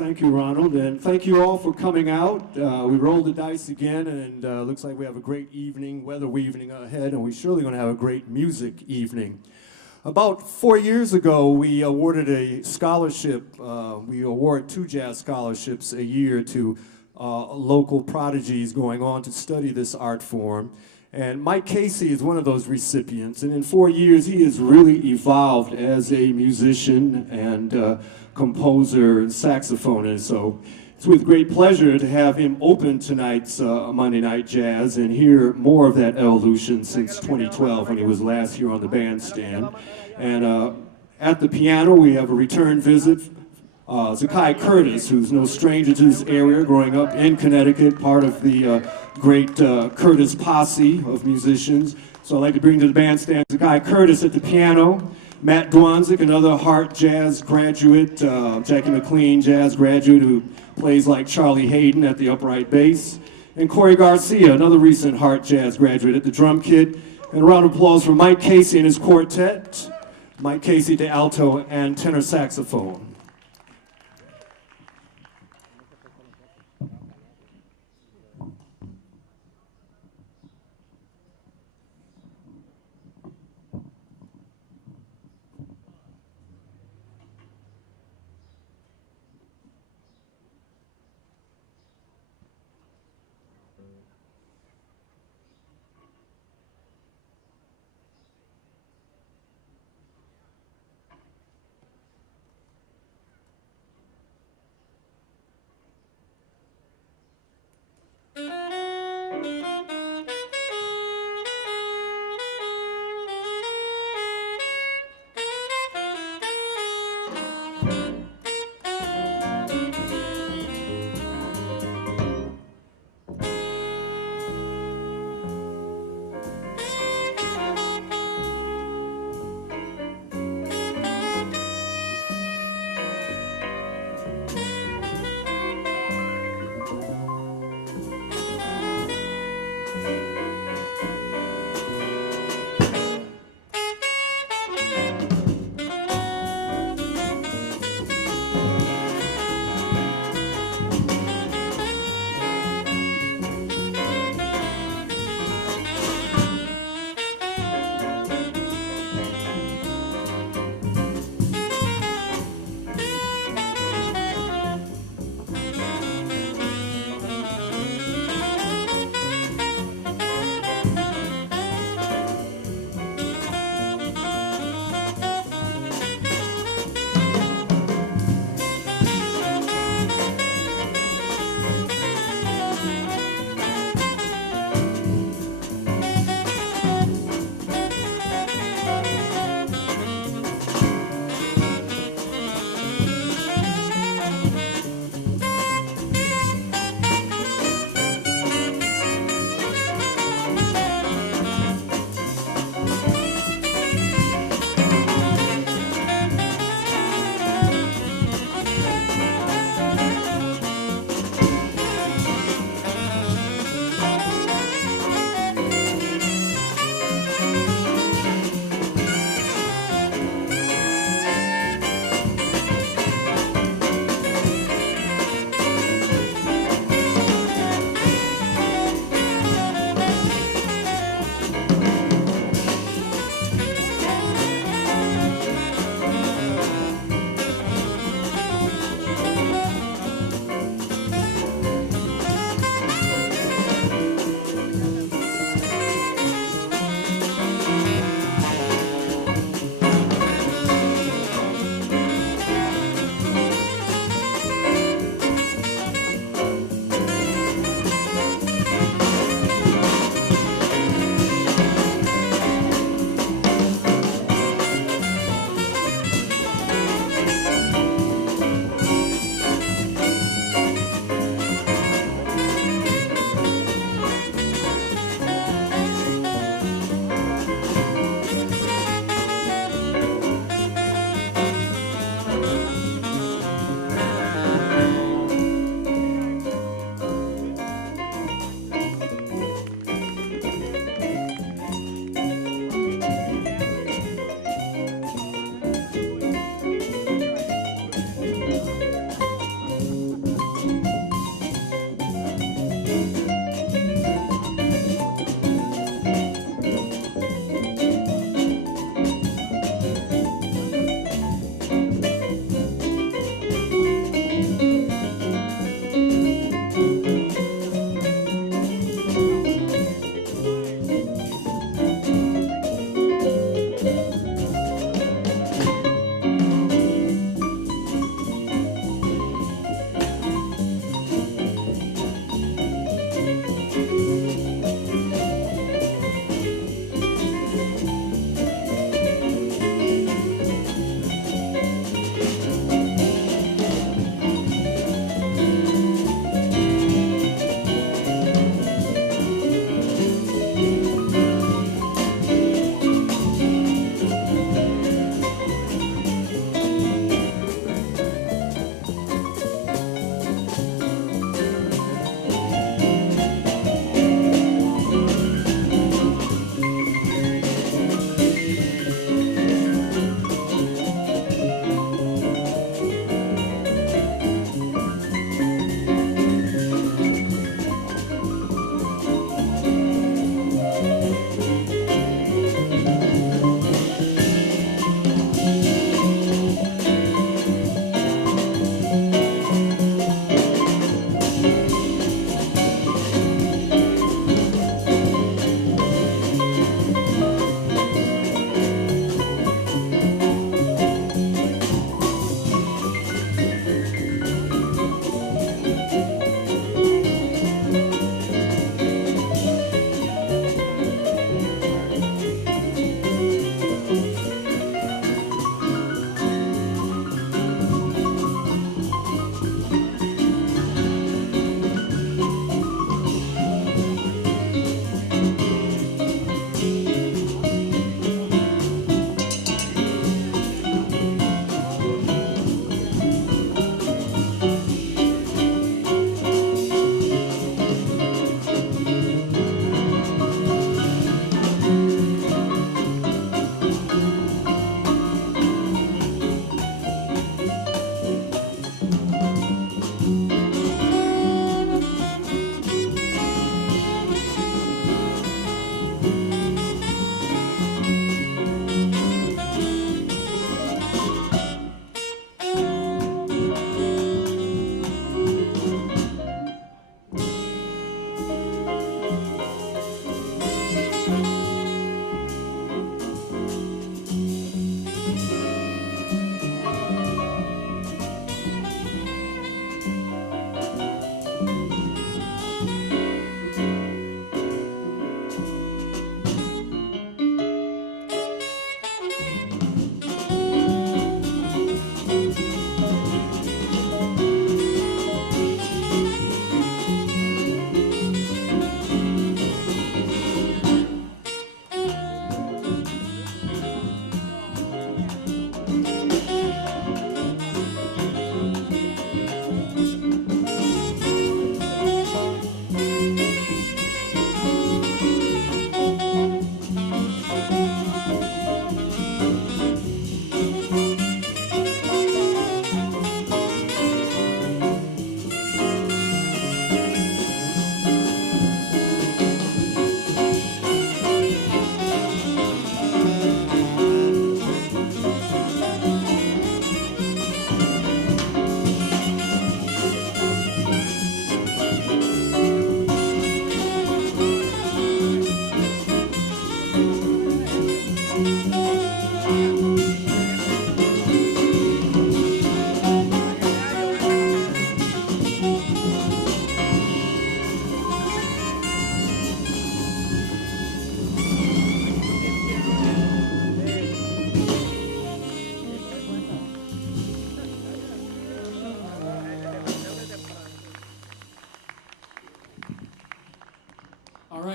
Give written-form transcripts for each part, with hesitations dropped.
Thank you, Ronald, and thank you all for coming out. We rolled the dice again, and looks like we have a great evening, weather evening ahead, and we're surely going to have a great music evening. About 4 years ago, we awarded a scholarship. We award 2 jazz scholarships a year to local prodigies going on to study this art form. And Mike Casey is one of those recipients, and in 4 years he has really evolved as a musician and composer and saxophonist. So it's with great pleasure to have him open tonight's Monday Night Jazz and hear more of that evolution since 2012 when he was last here on the bandstand. And at the piano we have a return visit. Zakai Curtis, who's no stranger to this area, growing up in Connecticut, part of the great Curtis posse of musicians. So I'd like to bring to the bandstand Zakai Curtis at the piano, Matt Dwanzik, another Hart Jazz graduate, Jackie McLean Jazz graduate who plays like Charlie Hayden at the upright bass, and Corey Garcia, another recent Hart Jazz graduate at the drum kit. And a round of applause for Mike Casey and his quartet, Mike Casey to alto and tenor saxophone.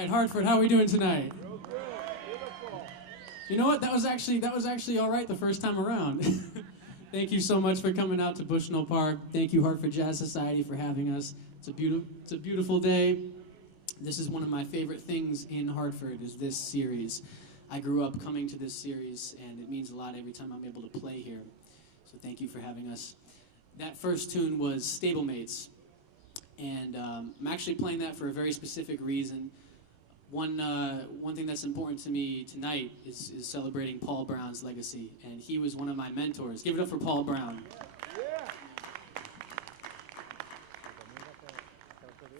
right, Hartford, how are we doing tonight? You know what? That was actually all right the first time around. Thank you so much for coming out to Bushnell Park. Thank you, Hartford Jazz Society, for having us. It's a beautiful day. This is one of my favorite things in Hartford, is this series. I grew up coming to this series, and it means a lot every time I'm able to play here. So thank you for having us. That first tune was Stablemates, and I'm actually playing that for a very specific reason. One thing that's important to me tonight is celebrating Paul Brown's legacy, and he was one of my mentors. Give it up for Paul Brown.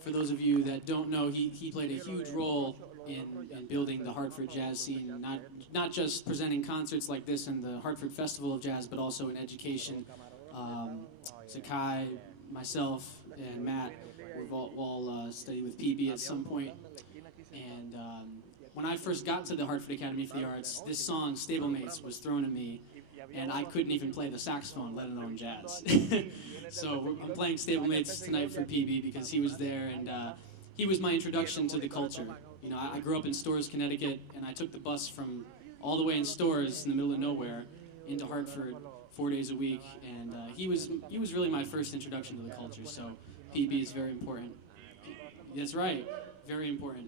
For those of you that don't know, he played a huge role in building the Hartford jazz scene, not just presenting concerts like this in the Hartford Festival of Jazz, but also in education. Zakai, myself, and Matt, we've all studied with PB at some point. And when I first got to the Hartford Academy for the Arts, this song, Stablemates, was thrown at me, and I couldn't even play the saxophone, let alone jazz. So I'm playing Stablemates tonight for PB because he was there, and he was my introduction to the culture. You know, I grew up in Storrs, Connecticut, and I took the bus from all the way in Storrs, in the middle of nowhere, into Hartford 4 days a week, and he was really my first introduction to the culture. So PB is very important. That's right, very important.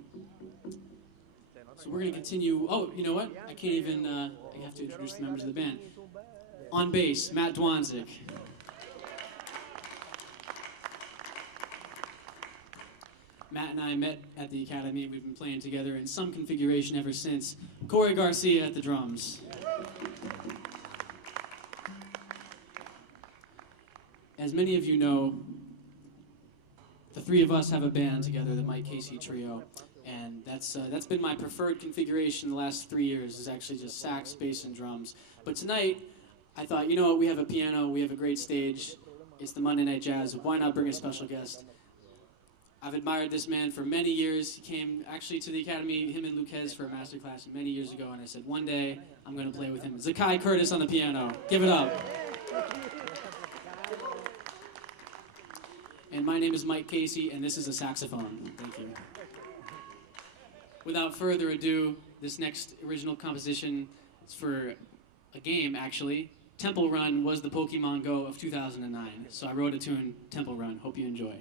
So we're going to continue. Oh, you know what? I can't even, I have to introduce the members of the band. On bass, Matt Dwanzik. Matt and I met at the Academy. We've been playing together in some configuration ever since. Corey Garcia at the drums. As many of you know, the three of us have a band together, the Mike Casey Trio. And that's been my preferred configuration the last 3 years, is actually just sax, bass, and drums. But tonight, I thought, you know what, we have a piano, we have a great stage, it's the Monday Night Jazz, why not bring a special guest? I've admired this man for many years. He came actually to the Academy, him and Luquez, for a master class many years ago, and I said, one day, I'm going to play with him. Zakai Curtis on the piano. Give it up. And my name is Mike Casey, and this is a saxophone. Thank you. Without further ado, this next original composition is for a game, actually. Temple Run was the Pokemon Go of 2009, so I wrote a tune, Temple Run. Hope you enjoy.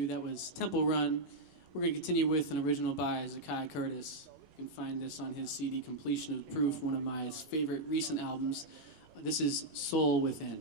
you. That was Temple Run. We're going to continue with an original by Zakai Curtis. You can find this on his CD Completion of Proof, one of my favorite recent albums. This is Soul Within.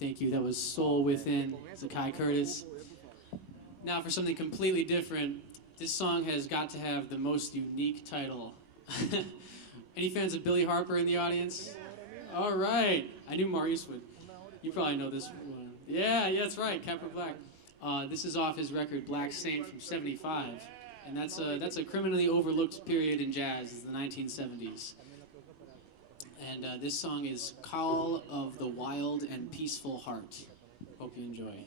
Thank you. That was Soul Within, Zakai Curtis. Now for something completely different. This song has got to have the most unique title. Any fans of Billy Harper in the audience? All right. I knew Maurice would. You probably know this one. Yeah, that's right. Capra Black. This is off his record Black Saint from '75, and that's a criminally overlooked period in jazz, the 1970s. And this song is Call of the Wild and Peaceful Heart. Hope you enjoy.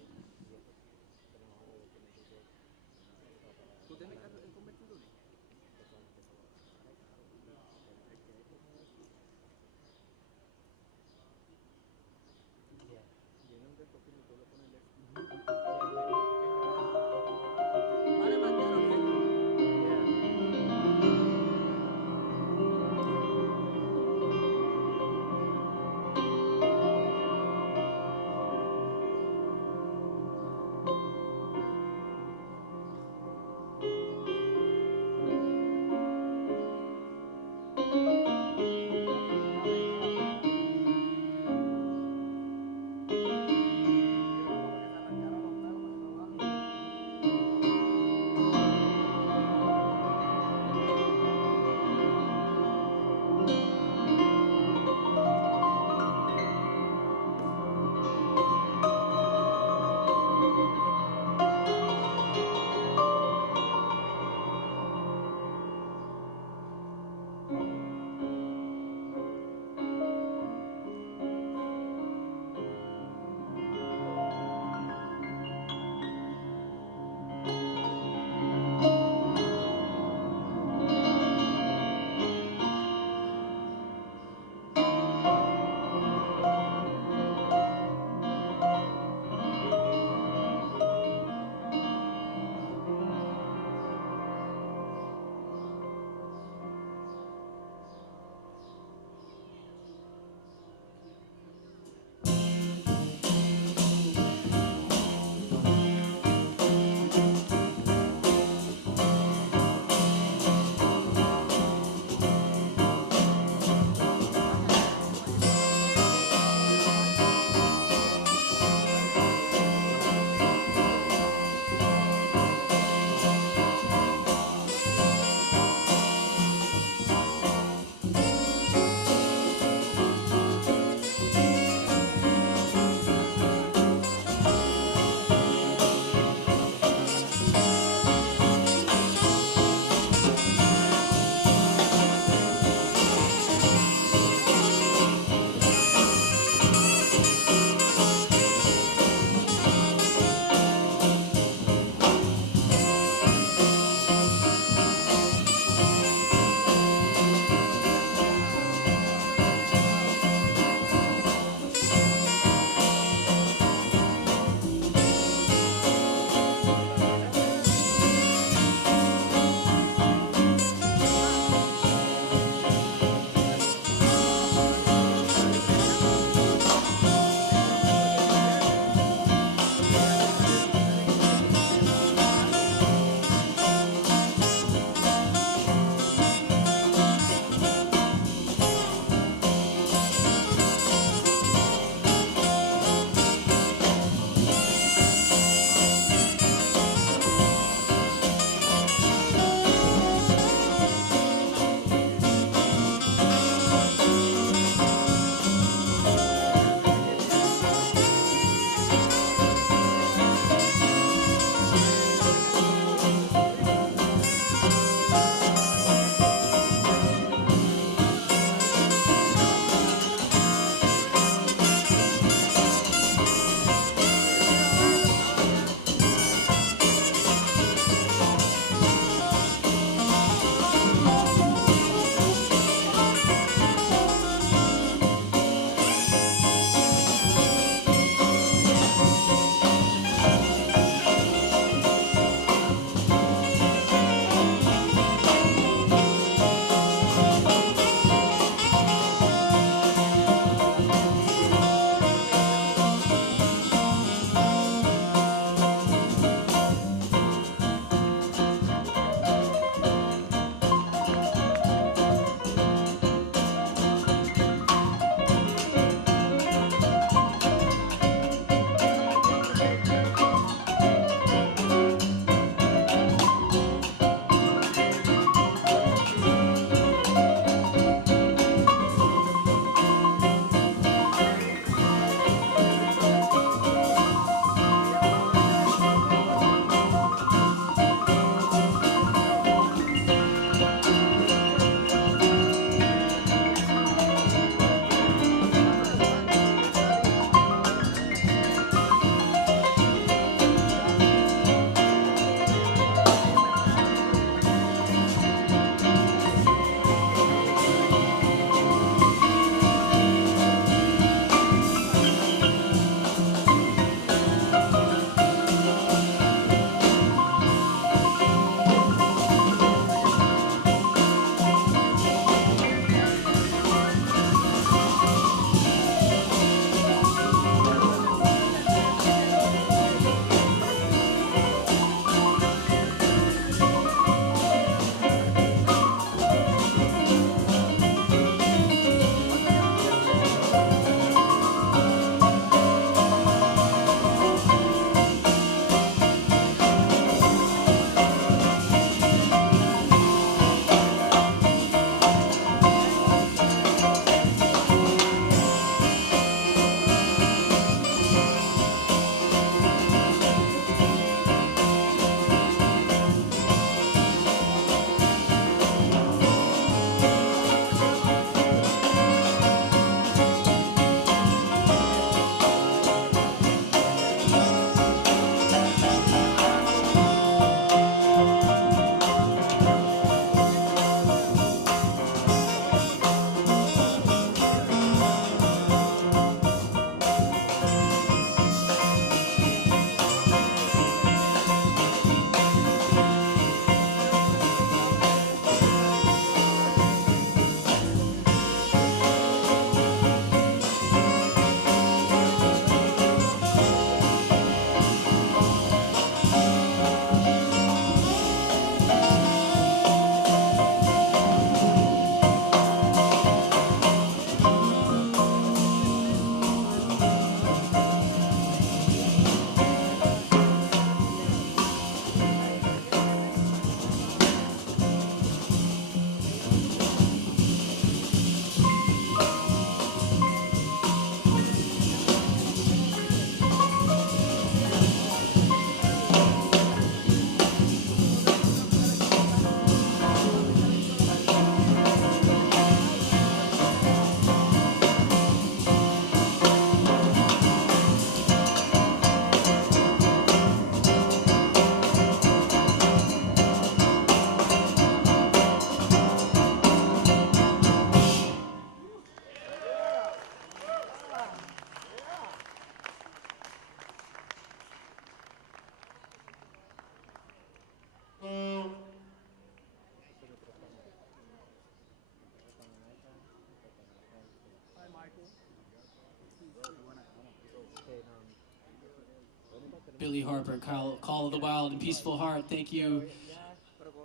Billy Harper, Call of the Wild, and Peaceful Heart. Thank you.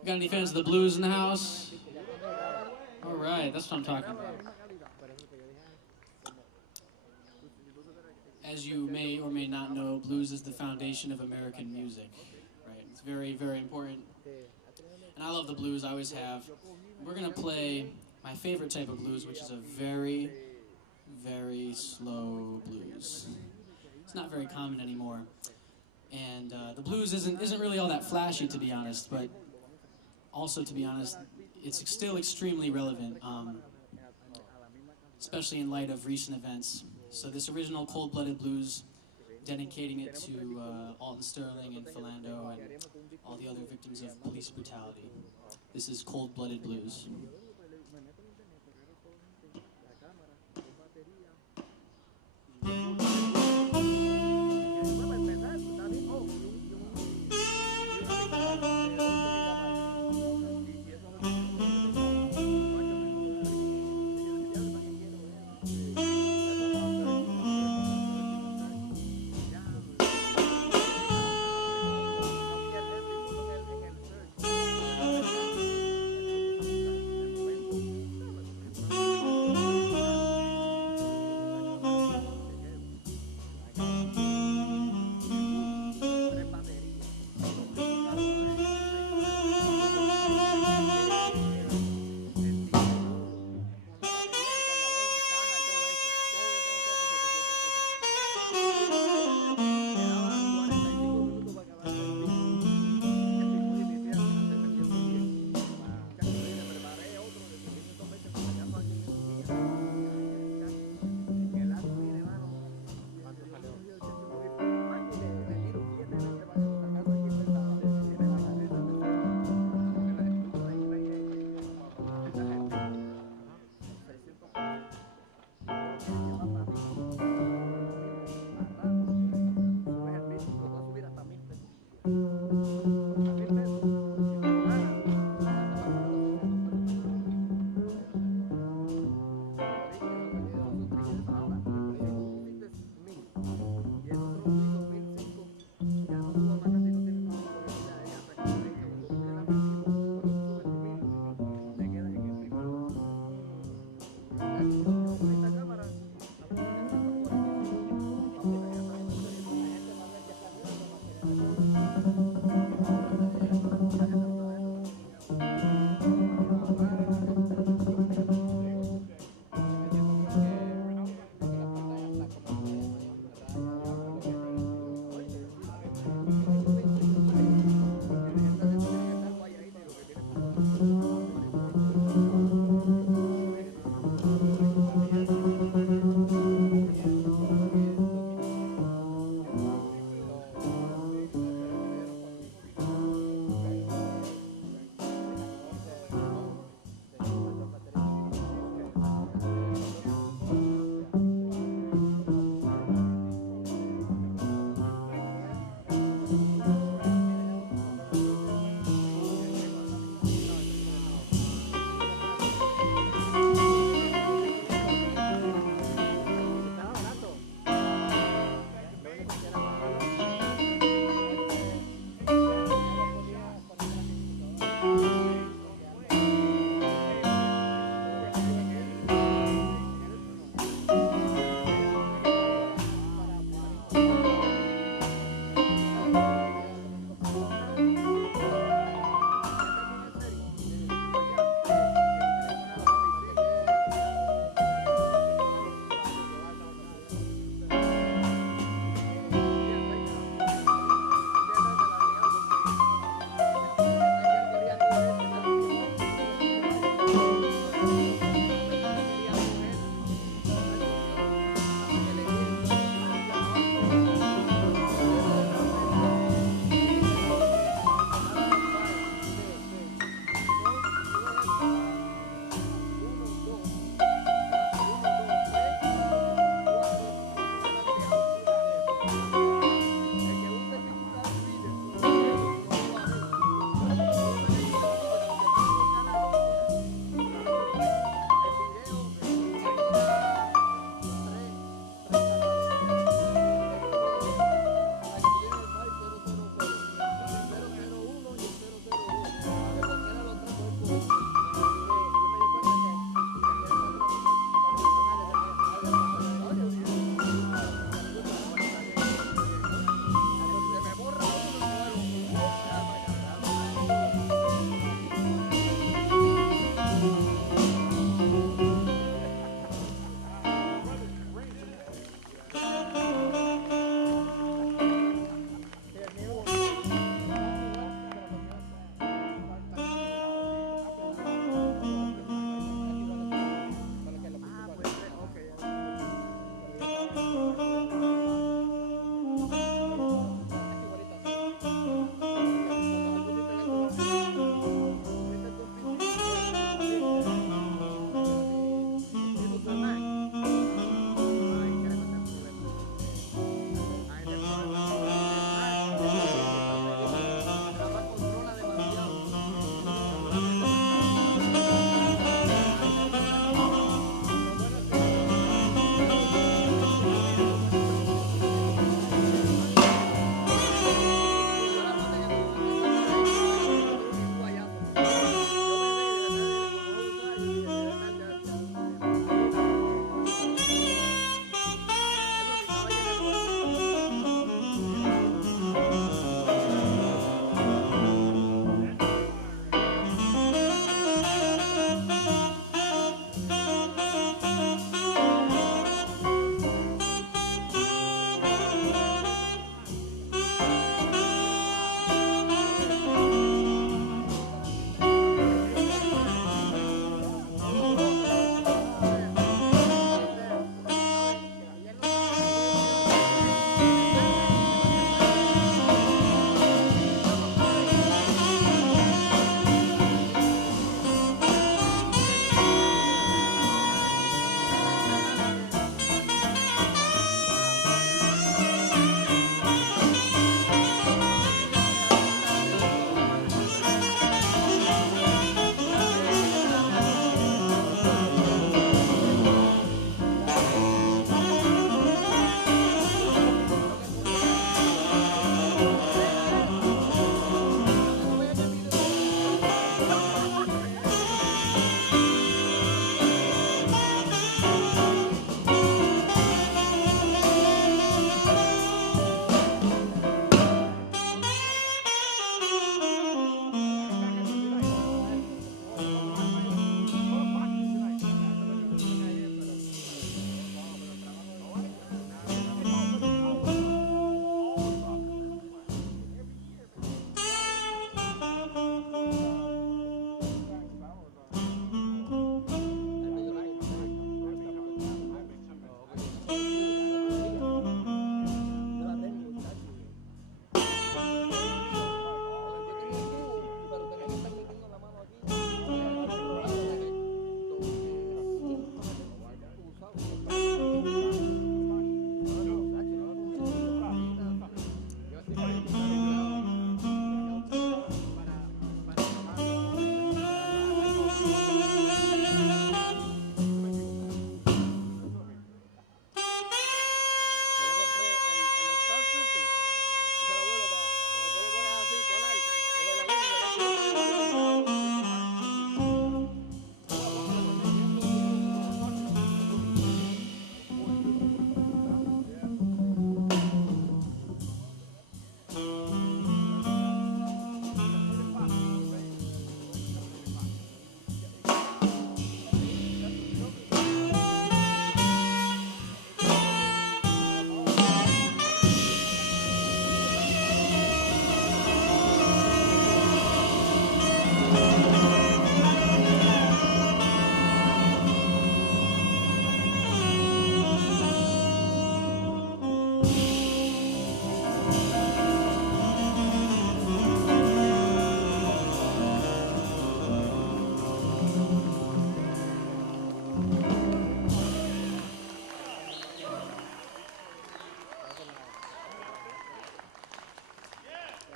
Got any fans of the blues in the house? All right, that's what I'm talking about. As you may or may not know, blues is the foundation of American music, right? It's very, very important. And I love the blues, I always have. We're gonna play my favorite type of blues, which is a very, very slow blues. It's not very common anymore. And the blues isn't really all that flashy, to be honest, but also, to be honest, it's still extremely relevant, especially in light of recent events. So this original Cold-Blooded Blues, dedicating it to Alton Sterling and Philando and all the other victims of police brutality. This is Cold-Blooded Blues.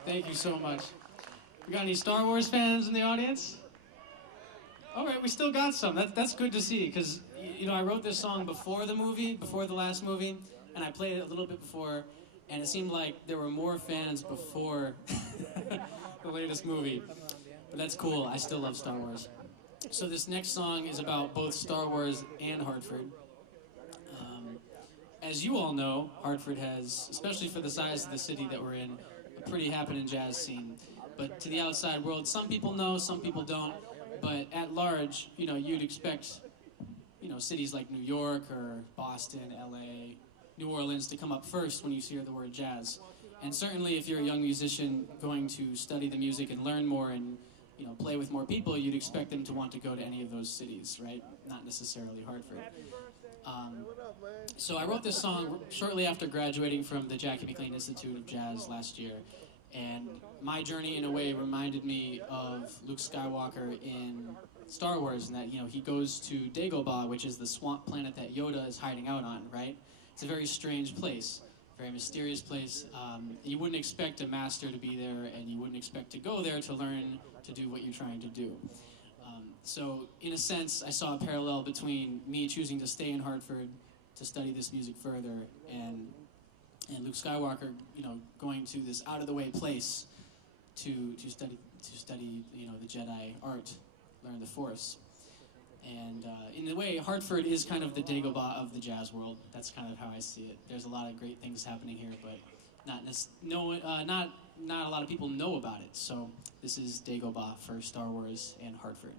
Thank you so much. We got any Star Wars fans in the audience? All right, we still got some. That's good to see, because you know I wrote this song before the movie, before the last movie, and I played it a little bit before, and it seemed like there were more fans before the latest movie. But that's cool. I still love Star Wars. So this next song is about both Star Wars and Hartford. As you all know, Hartford has, especially for the size of the city that we're in, a pretty happening jazz scene. But to the outside world, some people know, some people don't. But at large, you know, you'd expect, you know, cities like New York or Boston, LA, New Orleans to come up first when you hear the word jazz. And certainly if you're a young musician going to study the music and learn more and, you know, play with more people, you'd expect them to want to go to any of those cities, right? Not necessarily Hartford. So I wrote this song shortly after graduating from the Jackie McLean Institute of Jazz last year. And my journey, in a way, reminded me of Luke Skywalker in Star Wars, in that, you know, he goes to Dagobah, which is the swamp planet that Yoda is hiding out on, right? It's a very strange place, very mysterious place. You wouldn't expect a master to be there, and you wouldn't expect to go there to learn to do what you're trying to do. So, in a sense, I saw a parallel between me choosing to stay in Hartford to study this music further, and Luke Skywalker, you know, going to this out-of-the-way place to study, you know, the Jedi art, learn the Force. And in a way, Hartford is kind of the Dagobah of the jazz world. That's kind of how I see it. There's a lot of great things happening here, but not a lot of people know about it. So this is Dagobah for Star Wars and Hartford.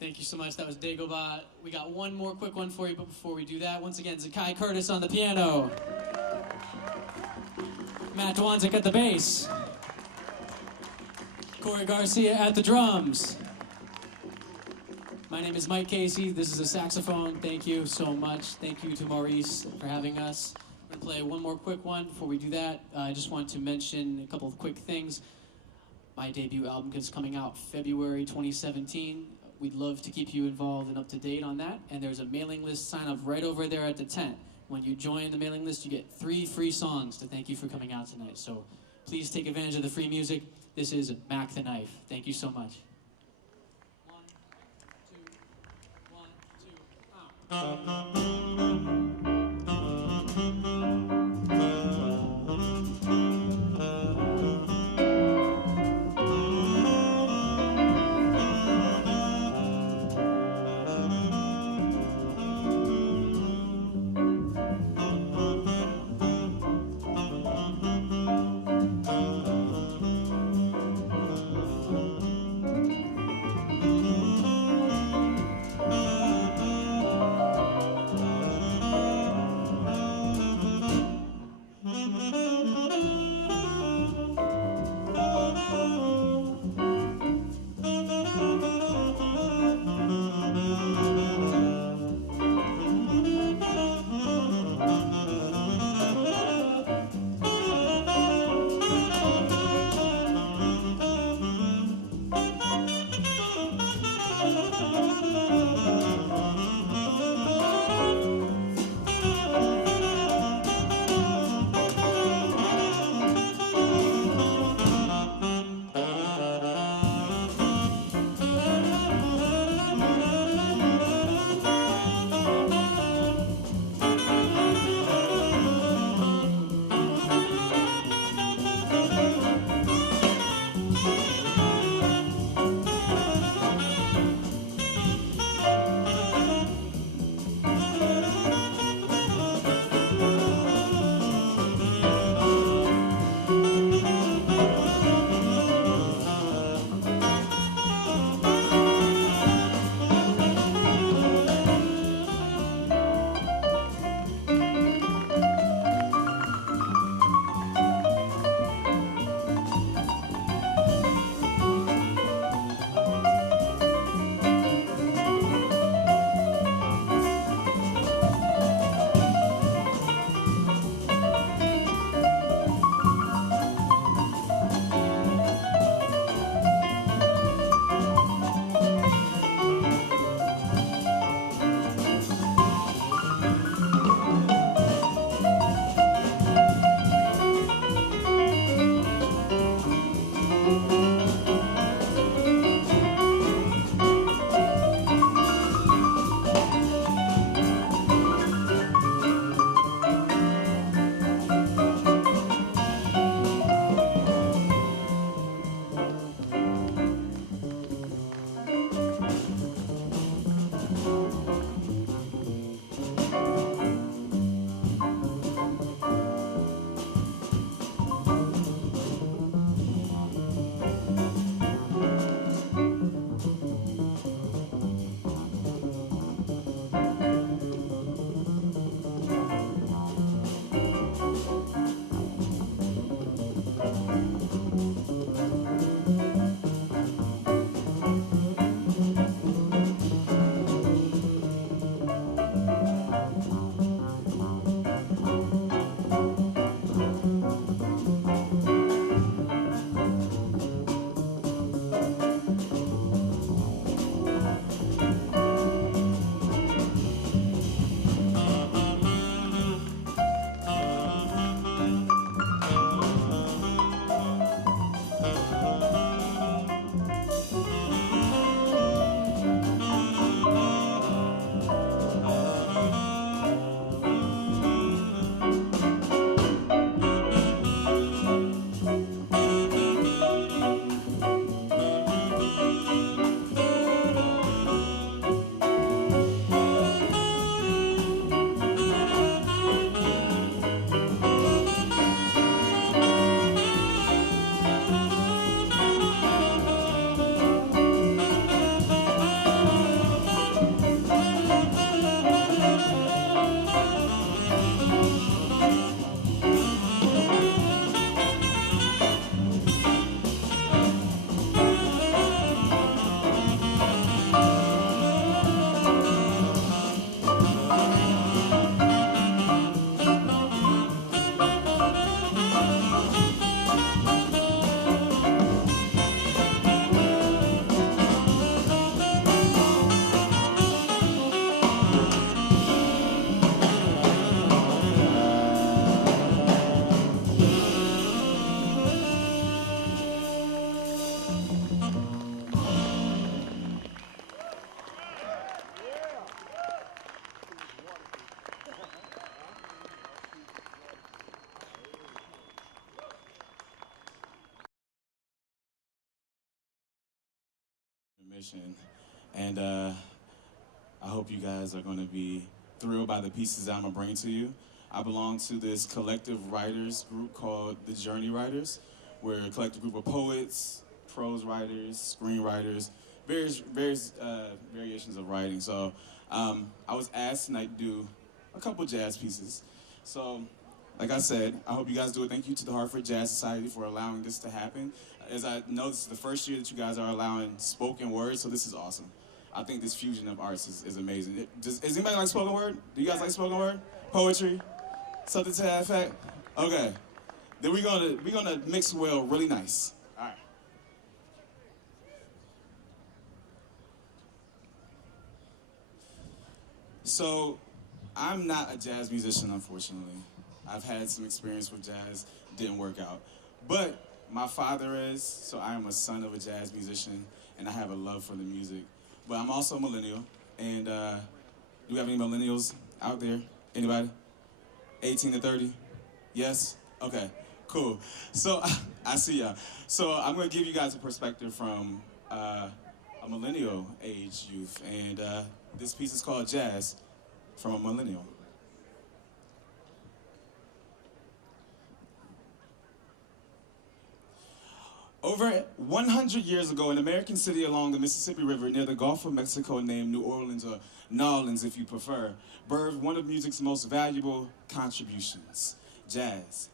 Thank you so much. That was Dagobah. We got one more quick one for you, but before we do that, once again, Zakai Curtis on the piano. Matt Dwanzik at the bass. Corey Garcia at the drums. My name is Mike Casey. This is a saxophone. Thank you so much. Thank you to Maurice for having us. I'm going to play one more quick one. Before we do that, I just want to mention a couple of quick things. My debut album is coming out February 2017. We'd love to keep you involved and up to date on that. And there's a mailing list sign up right over there at the tent. When you join the mailing list, you get 3 free songs to thank you for coming out tonight. So please take advantage of the free music. This is Mac the Knife. Thank you so much. 1, 2, 1, 2, out. recognition, and I hope you guys are going to be thrilled by the pieces that I'm going to bring to you. I belong to this collective writers group called the Journey Writers. We're a collective group of poets, prose writers, screenwriters, various variations of writing. So I was asked tonight to do a couple jazz pieces. So, like I said, I hope you guys do it. Thank you to the Hartford Jazz Society for allowing this to happen. As I know, this is the first year that you guys are allowing spoken word, so this is awesome. I think this fusion of arts is amazing. Does anybody like spoken word? Do you guys like spoken word? Poetry? Something to that effect? Okay. Then we're gonna mix well really nice. All right. So, I'm not a jazz musician, unfortunately. I've had some experience with jazz, didn't work out. But my father is, so I am a son of a jazz musician, and I have a love for the music. But I'm also a millennial, and do we have any millennials out there? Anybody? 18 to 30? Yes? Okay, cool. So, I see y'all. So I'm gonna give you guys a perspective from a millennial age youth, and this piece is called Jazz from a Millennial. Over 100 years ago, an American city along the Mississippi River near the Gulf of Mexico named New Orleans, or Nolans if you prefer, birthed one of music's most valuable contributions, jazz.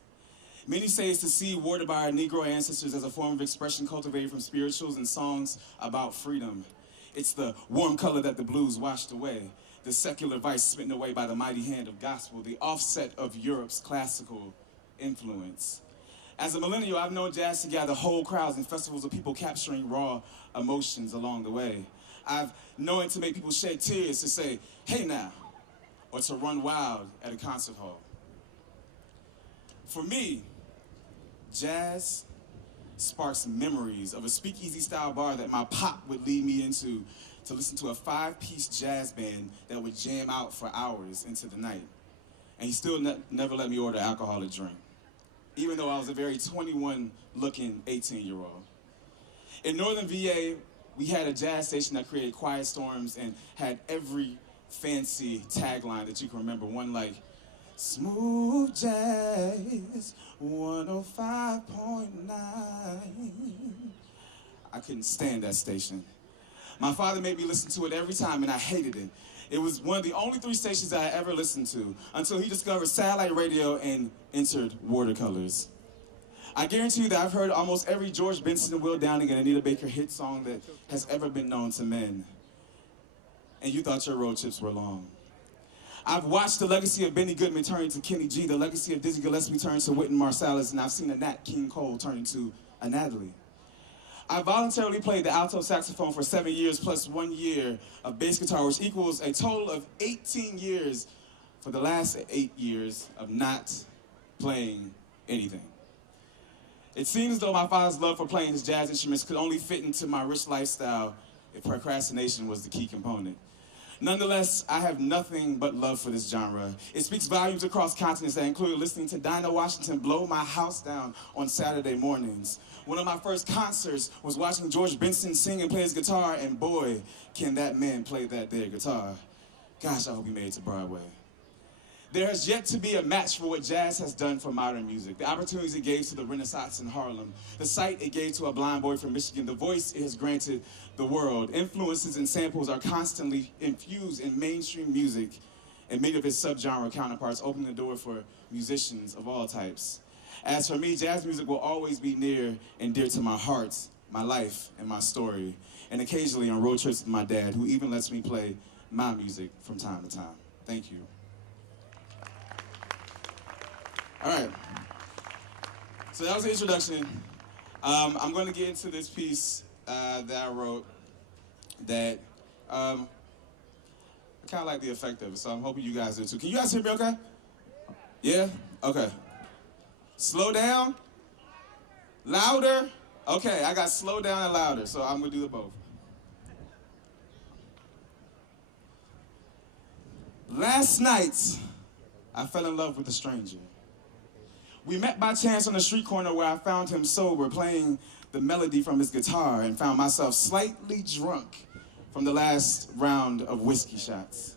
Many say it's the seed watered by our Negro ancestors as a form of expression cultivated from spirituals and songs about freedom. It's the warm color that the blues washed away, the secular vice smitten away by the mighty hand of gospel, the offset of Europe's classical influence. As a millennial, I've known jazz to gather whole crowds and festivals of people capturing raw emotions along the way. I've known it to make people shed tears to say, hey now, or to run wild at a concert hall. For me, jazz sparks memories of a speakeasy-style bar that my pop would lead me into to listen to a 5-piece jazz band that would jam out for hours into the night. And he still never let me order alcohol or drink, even though I was a very 21-looking 18-year-old. In Northern VA, we had a jazz station that created quiet storms and had every fancy tagline that you can remember. One like, smooth jazz, 105.9. I couldn't stand that station. My father made me listen to it every time, and I hated it. It was one of the only 3 stations I ever listened to until he discovered satellite radio and entered Watercolors. I guarantee you that I've heard almost every George Benson, Will Downing, and Anita Baker hit song that has ever been known to men. And you thought your road trips were long. I've watched the legacy of Benny Goodman turn into Kenny G, the legacy of Dizzy Gillespie turn to Wynton Marsalis, and I've seen a Nat King Cole turn into a Natalie. I voluntarily played the alto saxophone for 7 years plus 1 year of bass guitar, which equals a total of 18 years for the last 8 years of not playing anything. It seems as though my father's love for playing his jazz instruments could only fit into my rich lifestyle if procrastination was the key component. Nonetheless, I have nothing but love for this genre. It speaks volumes across continents that include listening to Dinah Washington blow my house down on Saturday mornings. One of my first concerts was watching George Benson sing and play his guitar, and boy, can that man play that there guitar. Gosh, I hope he made it to Broadway. There has yet to be a match for what jazz has done for modern music. The opportunities it gave to the Renaissance in Harlem, the sight it gave to a blind boy from Michigan, the voice it has granted the world. Influences and samples are constantly infused in mainstream music, and many of its subgenre counterparts open the door for musicians of all types. As for me, jazz music will always be near and dear to my heart, my life, and my story. And occasionally on road trips with my dad, who even lets me play my music from time to time. Thank you. All right, so that was the introduction. I'm going to get into this piece that I wrote that I kind of like the effect of it, so I'm hoping you guys do too. Can you guys hear me okay? Yeah? Okay. Slow down? Louder? Okay, I got slow down and louder, so I'm going to do the both. Last night, I fell in love with a stranger. We met by chance on a street corner where I found him sober, playing the melody from his guitar, and found myself slightly drunk from the last round of whiskey shots.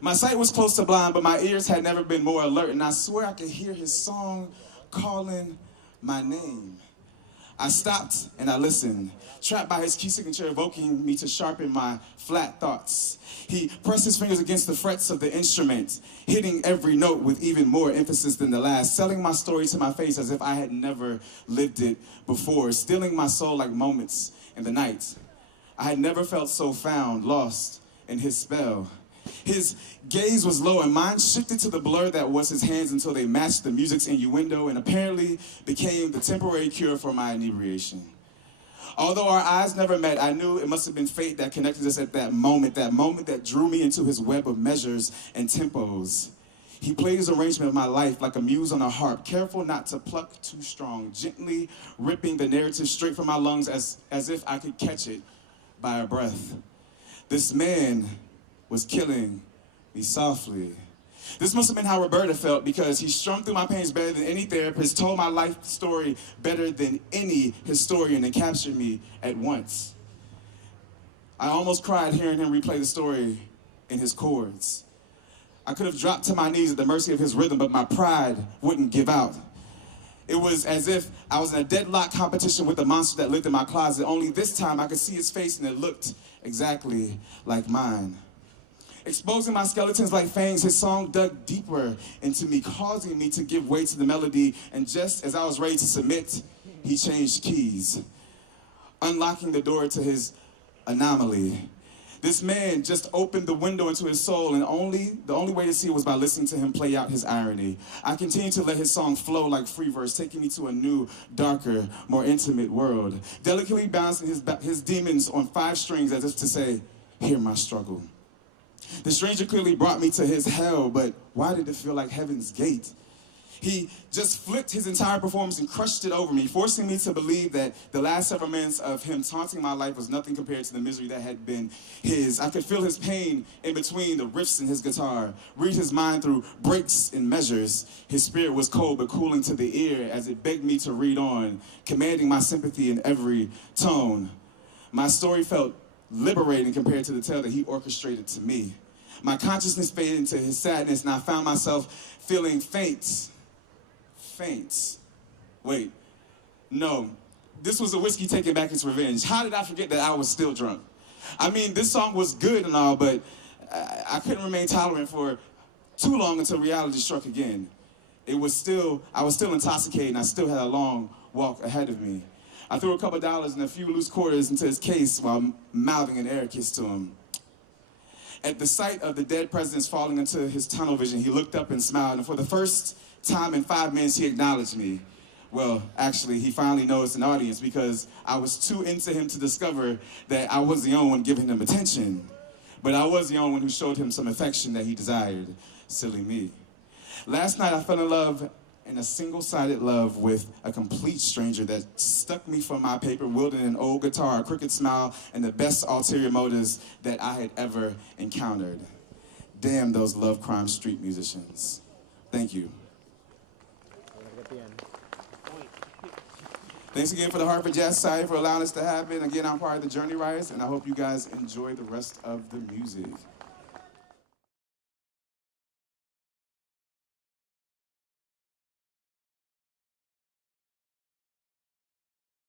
My sight was close to blind, but my ears had never been more alert, and I swear I could hear his song calling my name. I stopped and I listened, trapped by his key signature evoking me to sharpen my flat thoughts. He pressed his fingers against the frets of the instrument, hitting every note with even more emphasis than the last, selling my story to my face as if I had never lived it before, stealing my soul like moments in the night. I had never felt so found, lost in his spell. His gaze was low and mine shifted to the blur that was his hands until they matched the music's innuendo and apparently became the temporary cure for my inebriation. Although our eyes never met, I knew it must have been fate that connected us at that moment that drew me into his web of measures and tempos. He played his arrangement of my life like a muse on a harp, careful not to pluck too strong, gently ripping the narrative straight from my lungs as if I could catch it by a breath. This man was killing me softly. This must have been how Roberta felt, because he strummed through my pains better than any therapist, told my life story better than any historian, and captured me at once. I almost cried hearing him replay the story in his chords. I could have dropped to my knees at the mercy of his rhythm, but my pride wouldn't give out. It was as if I was in a deadlock competition with the monster that lived in my closet, only this time I could see his face and it looked exactly like mine. Exposing my skeletons like fangs, his song dug deeper into me, causing me to give way to the melody, and just as I was ready to submit, he changed keys, unlocking the door to his anomaly. This man just opened the window into his soul, and the only way to see it was by listening to him play out his irony. I continued to let his song flow like free verse, taking me to a new, darker, more intimate world, delicately balancing his demons on 5 strings as if to say, hear my struggle. The stranger clearly brought me to his hell, but why did it feel like heaven's gate? He just flipped his entire performance and crushed it over me, forcing me to believe that the last several minutes of him taunting my life was nothing compared to the misery that had been his. I could feel his pain in between the riffs in his guitar, read his mind through breaks and measures. His spirit was cold but cooling to the ear as it begged me to read on, commanding my sympathy in every tone. My story felt liberating compared to the tale that he orchestrated to me. My consciousness faded into his sadness, and I found myself feeling faint. Wait, no. This was a whiskey taking back its revenge. How did I forget that I was still drunk? I mean, this song was good and all, but I couldn't remain tolerant for too long until reality struck again. I was still intoxicated, and I still had a long walk ahead of me. I threw a couple dollars and a few loose quarters into his case while mouthing an air kiss to him. At the sight of the dead presidents falling into his tunnel vision, he looked up and smiled, and for the first time in 5 minutes, he acknowledged me. Well, actually, he finally noticed an audience, because I was too into him to discover that I was the only one giving him attention. But I was the only one who showed him some affection that he desired. Silly me. Last night, I fell in love, in a single-sided love with a complete stranger that stuck me from my paper, wielding an old guitar, a crooked smile, and the best ulterior motives that I had ever encountered. Damn those love crime street musicians. Thank you. Thanks again for the Hartford Jazz Society for allowing us to have it. Again, I'm part of the Journey Riders, and I hope you guys enjoy the rest of the music.